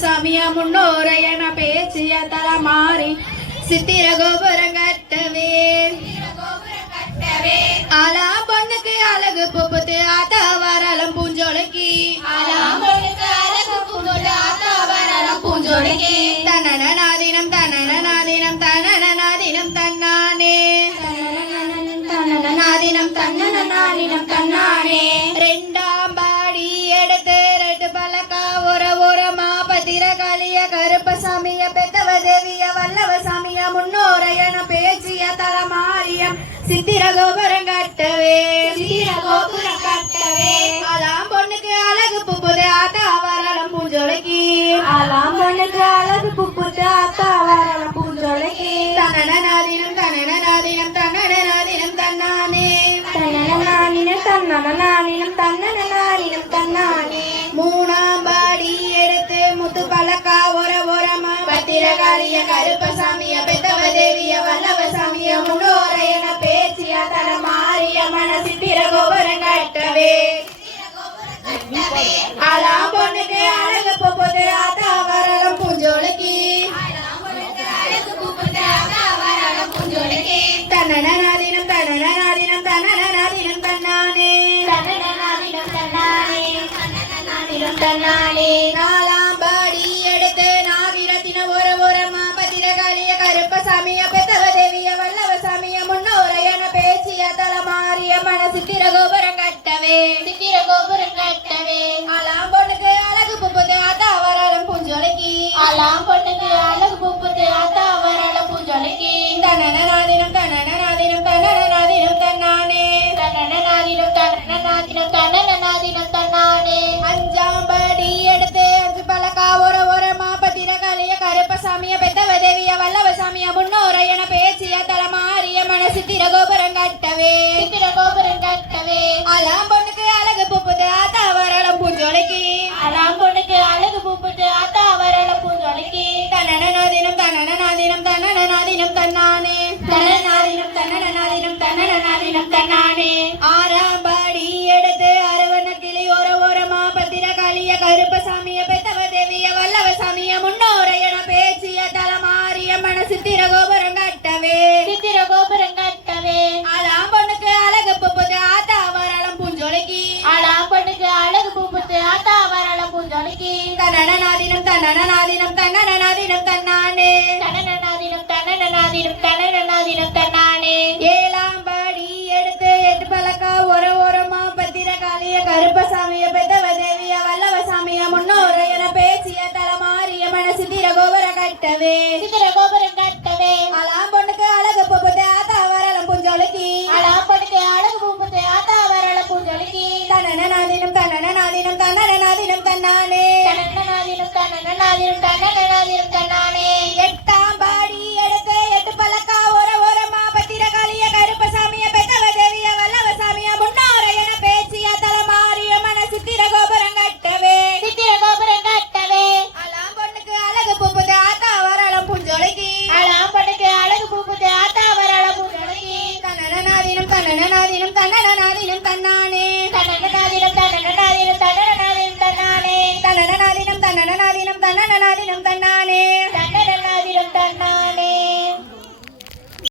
சாமியா முன்னோரையன பேச்சிய தலமாறி சித்திர கோபுரம் கட்டவே ஆலா பொண்ணுக்கு அழகு பூப்புத்து ஆத்தா வரலம் பூஞ்சோலைக்கு தன்னனாதினம் தன்னனாதினம் தன்னனாதினம் தன்னானே தன்னனாதினம் தன்னனாதினம் தன்னானே ரெண்டாம் பாடி எடுத்து ரெட்டு பலக்கா ஓரமா பத்திர காளிய கருப்பசாமிய பெத்தவ தேவிய வல்லவ சாமிய முன்னோரையன பேச்சிய தலமாரியம் சித்திர கோபுரம் கட்டவே ஆலாம் பொண்ணுக்கு அழகு புப்புது ஆத்தா வரலம் பூஞ்சோலைக்கு தன்னனாதினம் தன்னனாதினம் தன்னனாதினம் தன்னானே மூணாம் பாடி எடுத்து முத்து பலக்கா ஓரமா பத்திரகாளிய கருப்பசாமிய பெத்தவ தேவிய வல்லவ சாமிய முன்னோரையன பேச்சிய தலமாரிய மன சித்திர கோபுரம் கட்டவே ஆலாம் பொண்ணுக்கு அழகு பூப்புது ஆத்தா வரலம் பூஞ்சோலைக்கு தன்னனாதினம் தன்னனாதினம் தன்னனாதினம் தன்னானே நாலாம் பாடி எடுத்து நாகிரத்தின ஓரமா பத்திரகாளிய கருப்பசாமிய பெத்தவ தேவிய வல்லவ சாமிய முன்னோரையன பேச்சிய தலமாரிய மன சித்திர கோபுரம் கட்டவே ஆலாம் பொண்ணுக்கு அழகு பூப்புது ஆத்தா வரலம் பூஞ்சோலைக்கு தன்னனாதினம் தன்னனாதினம் தன்னனாதினம் தன்னானே அஞ்சாம் படி எடுத்து அஞ்சு பலக்கா ஓரமா பத்திரகாளிய கருப்பசாமிய பெத்தவ தேவிய வல்லவ சாமிய முன்னோரையன பேச்சிய தலமாரிய மன சித்திர கோபுரம் கட்டவே ஆலாம் பொண்ணுக்கு அழகு பூப்புது ஆத்தா வரலம் பூஞ்சோலைக்கு தன்னனாதினம் தன்னனாதினம் தன்னனாதினம் தன்னானே ஆறாம் பாடி எடுத்து அரவண கிளி ஓரமா பத்திரகாளிய கருப்பசாமிய பெத்தவ தேவிய வல்லவ சாமிய முன்னோரையன பேச்சிய தலமாரிய மன சித்திர கோபுரம் கட்டவே ஆலாம் பொண்ணுக்கு அழகு பூப்புது ஆத்தா வரலம் பூஞ்சோலைக்கு தன்னனாதினம் தன்னனாதினம் தன்னானே ஏழாம் பாடி எடுத்து எட்டு பலக்கா ஓரமா பத்திரகாளிய கருப்பசாமிய பெத்தவ தேவிய வல்லவ சாமிய முன்னோரையன பேச்சிய தலமாரிய மன சித்திர கோபுரம் கட்டவே ஆலாம் பொண்ணுக்கு அழகு பூப்புது ஆத்தா வரலம் பூஞ்சோலைக்கு தன்னனாதினம் தன்னனாதினம் தன்னானே எட்டாம் பாடி எடுத்து எட்டு பலக்கா ஓரமா பத்திரகாளிய கருப்பசாமிய பெத்தவ தேவிய வல்லவ சாமிய முன்னோரையன பேச்சிய தலமாரிய மன சித்திர கோபுரம் கட்டவே ஆலாம் பொண்ணுக்கு அழகு பூப்புது ஆத்தா வரலம் பூஞ்சோலைக்கு தன்னனாதினம் தன்னனாதினம் தன்னானே